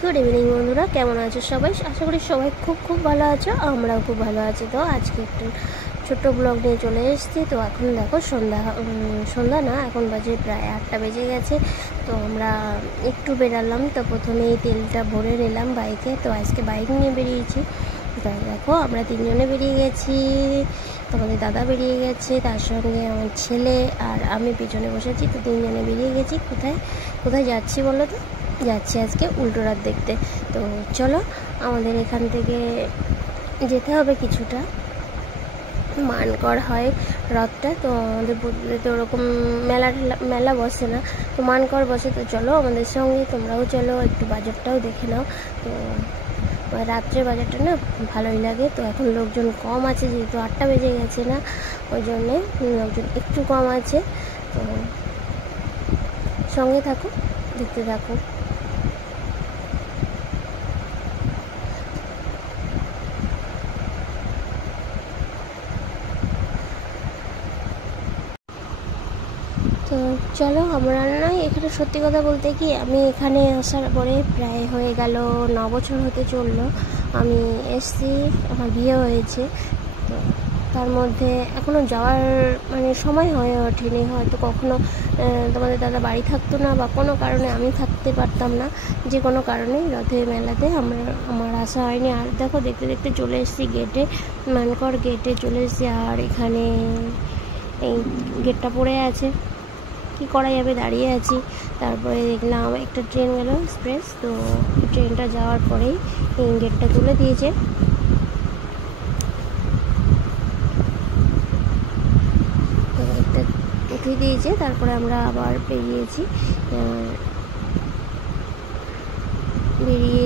Good evening বন্ধুরা, কেমন আছো সবাই? আশা করি সবাই খুব ভালো আছো, আমরাও খুব ভালো আছি। তো আজকে একটা ছোট্ট ব্লগ নিয়ে চলে এসেছি। তো এখন দেখো সন্ধ্যা না, এখন বাজে প্রায় 8টা বেজে গেছে। তো আমরা একটু বেরালাম। তো প্রথমেই তেলটা ভরে নিলাম বাইকে। তো আজকে বাইক নিয়ে বেরিয়েছি। তাই দেখো আমরা 3জনে বেরিয়ে গেছি। তোমাদের দাদা বেরিয়ে গেছে, তার সঙ্গে আমার ছেলে আর আমি পিছনে বসেছি। তো 3জনে বেরিয়ে গেছি। কোথায় যাচ্ছি বলো তো? যাচ্ছি আজকে উল্টো রথ দেখতে। তো চলো, আমাদের এখান থেকে যেতে হবে কিছুটা, মানকর হয় রথটা। তো আমাদের তো ওরকম মেলা বসে না, তো মানকর বসে। তো চলো আমাদের সঙ্গে, তোমরাও চলো, একটু বাজারটাও দেখে নাও। তো রাত্রে বাজারটা না ভালোই লাগে। তো এখন লোকজন কম আছে, যেহেতু 8টা বেজে গেছে না, ওই জন্যে লোকজন একটু কম আছে। তো সঙ্গে থাকো, দেখতে থাকো। তো চলো, আমরা না এখানে সত্যি কথা বলতে কি, আমি এখানে আসার পরে প্রায় হয়ে গেল 9 বছর হতে চললো। আমি এসছি, আমার বিয়ে হয়েছে। তো তার মধ্যে এখনও যাওয়ার সময় হয়ে ওঠেনি। হয়তো কখনো তোমাদের দাদা বাড়ি থাকতো না, বা কোনো কারণে আমি থাকতে পারতাম না, যে কোনো কারণেই রথের মেলাতে আমার আসা হয়নি। আর দেখো, দেখতে দেখতে চলে এসেছি গেটে, মানকর গেটে চলে এসেছি। আর এখানে এই গেটটা পড়ে আছে, কি করা যাবে, দাঁড়িয়ে আছি। তারপরে দেখলাম একটা ট্রেন গেল এক্সপ্রেস। তো ট্রেনটা যাওয়ার পরেই গেটটা তুলে দিয়েছে। তো একটা উঠিয়ে দিয়েছে, তারপরে আমরা আবার বেরিয়ে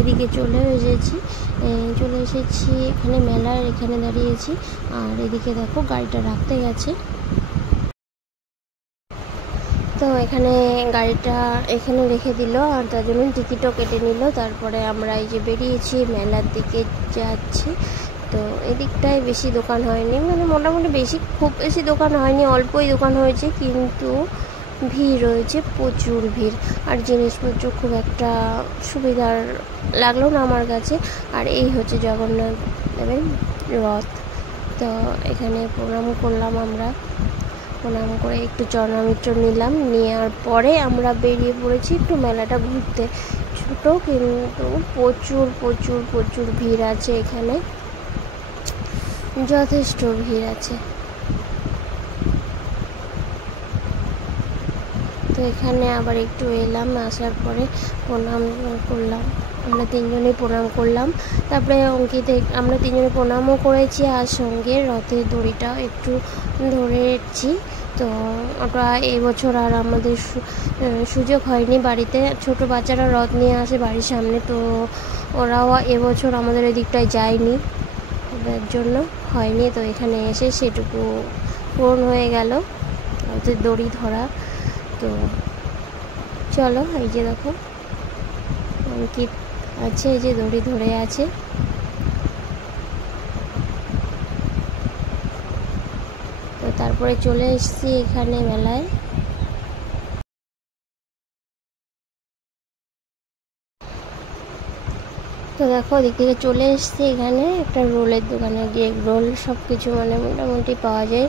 এদিকে চলে এসেছি। এখানে মেলার এখানে দাঁড়িয়েছি। আর এদিকে দেখো গাড়িটা রাখতে গেছে। তো এখানে গাড়িটা এখানে রেখে দিল, আর তার জন্য টিকিটও কেটে নিল। তারপরে আমরা এই যে বেরিয়েছি, মেলার দিকে যাচ্ছি। তো এদিকটায় বেশি দোকান হয়নি, মোটামুটি খুব বেশি দোকান হয়নি, অল্পই দোকান হয়েছে, কিন্তু ভিড় রয়েছে, প্রচুর ভিড়। আর জিনিসপত্র খুব একটা সুবিধার লাগলো না আমার কাছে। আর এই হচ্ছে জগন্নাথ দেবের রথ। তো এখানে প্রণাম করলাম, আমরা প্রণাম করে একটু চরণামিত্র নিলাম। নেওয়ার পরে আমরা বেরিয়ে পড়েছি একটু মেলাটা ঘুরতে। ছোট, কিন্তু প্রচুর ভিড় আছে এখানে, যথেষ্ট ভিড় আছে। তো এখানে আবার একটু এলাম, আসার পরে প্রণাম করলাম। আমরা 3জনে প্রণাম করলাম। তারপরে আমরা 3জনে প্রণামও করেছি, আর সঙ্গে রথের দড়িটাও একটু ধরেছি। তো ওটা এবছর আর আমাদের সুযোগ হয়নি। বাড়িতে ছোট বাচ্চারা রথ নিয়ে আসে বাড়ির সামনে, তো ওরাও এবছর আমাদের ওই দিকটায় যায়নি, ওদের জন্য হয়নি। তো এখানে এসে সেটুকু পূরণ হয়ে গেল, রথের দড়ি ধরা। তো চলো, এই যে দেখো অঙ্কিত আছে, এই যে দড়ি ধরে আছে। তো তারপরে চলে এসেছি এখানে মেলায়। তো দেখো, ওদিক থেকে চলে এসেছি এখানে একটা রোলের দোকানে, এগ রোল সব কিছু মোটামুটি পাওয়া যায়।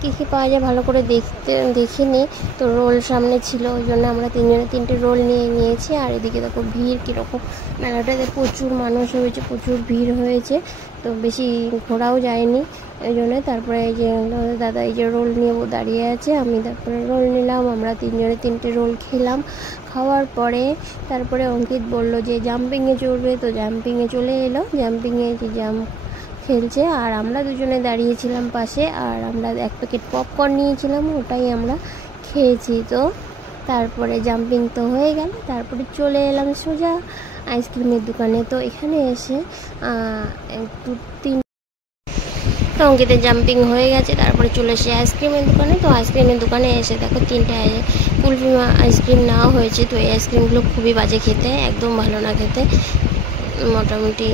কী পাওয়া যায় ভালো করে দেখিনি। তো রোল সামনে ছিল, ওই জন্য আমরা 3জনে 3টে রোল নিয়েছি। আর এদিকে দেখো ভিড় কীরকম, মেলাটাতে প্রচুর মানুষ হয়েছে, প্রচুর ভিড় হয়েছে। তো বেশি ঘোরাও যায়নি ওই জন্য। তারপরে এই যে দাদা এই যে রোল নিয়ে দাঁড়িয়ে আছে, আমি তারপরে রোল নিলাম। আমরা 3জনে 3টে রোল খেলাম। খাওয়ার পরে তারপরে অঙ্কিত বলল যে জাম্পিংয়ে চড়বে। তো জাম্পিংয়ে চলে এলো, জাম্পিংয়ে যে জাম্প খেলছে। আর আমরা 2জনে দাঁড়িয়েছিলাম পাশে, আর আমরা 1 প্যাকেট পপকর্ন নিয়েছিলাম, ওটাই আমরা খেয়েছি। তো তারপরে জাম্পিং তো হয়ে গেল, তারপরে চলে এলাম সোজা আইসক্রিমের দোকানে। তো এখানে এসে 2-3 অঙ্কিতের জাম্পিং হয়ে গেছে, তারপরে চলে এসে আইসক্রিমের দোকানে। তো আইসক্রিমের দোকানে এসে দেখো 3টে কুলফি আইসক্রিম নেওয়া হয়েছে। তো এই আইসক্রিমগুলো খুবই বাজে খেতে, একদম ভালো না খেতে, মোটামুটি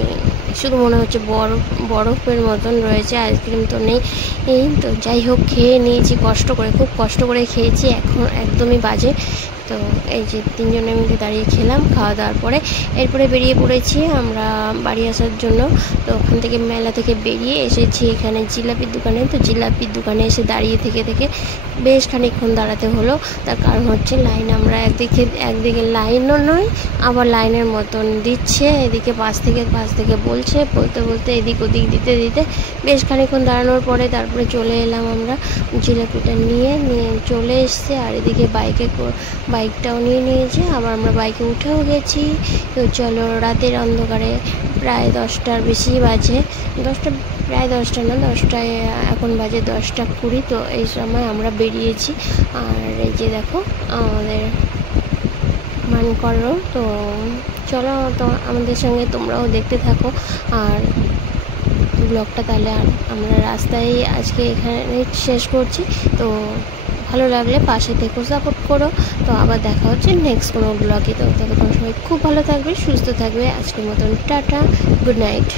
শুধু মনে হচ্ছে বরফের মতন রয়েছে, আইসক্রিম তো নেই। তো যাই হোক, খেয়ে নিয়েছি খুব কষ্ট করে খেয়েছি, এখন একদমই বাজে। তো এই যে তিনজনে মিলে দাঁড়িয়ে খেলাম। খাওয়া দাওয়ার পরে এরপরে বেরিয়ে পড়েছি আমরা বাড়ি আসার জন্য। তো ওখান থেকে মেলা থেকে বেরিয়ে এসেছি এখানে জিলাপির দোকানে। তো জিলাপির দোকানে এসে দাঁড়িয়ে থেকে বেশ খানিকক্ষণ দাঁড়াতে হলো। তার কারণ হচ্ছে লাইন, আমরা একদিকে লাইনও নয়, আবার লাইনের মতন দিচ্ছে, এদিকে পাশ থেকে বলতে বলতে এদিক ওদিক দিতে বেশ খানিকক্ষণ দাঁড়ানোর পরে তারপরে চলে এলাম আমরা। জিলাপিটা নিয়ে চলে এসছে, আর এদিকে বাইকটাও নিয়েছে, আবার আমরা বাইকে উঠেও গেছি। তো চলো, রাতের অন্ধকারে প্রায় 10টার বেশি বাজে, প্রায় 10টা না, 10টায় এখন বাজে 10টা 20। তো এই সময় আমরা বেরিয়েছি। আর এই যে দেখো আমাদের মানকড়। তো চলো, তো আমাদের সঙ্গে তোমরাও দেখতে থাকো। আর ব্লগটা তাহলে আমরা রাস্তায় আজকে এখানে শেষ করছি। তো ভালো লাগলে পাশে থেকেও সাপোর্ট করো। তো আবার দেখা হচ্ছে নেক্সট কোনো ব্লগে। তো ততক্ষণ সবাই খুব ভালো থাকবে, সুস্থ থাকবে। আজকের মতন টাটা, গুড নাইট।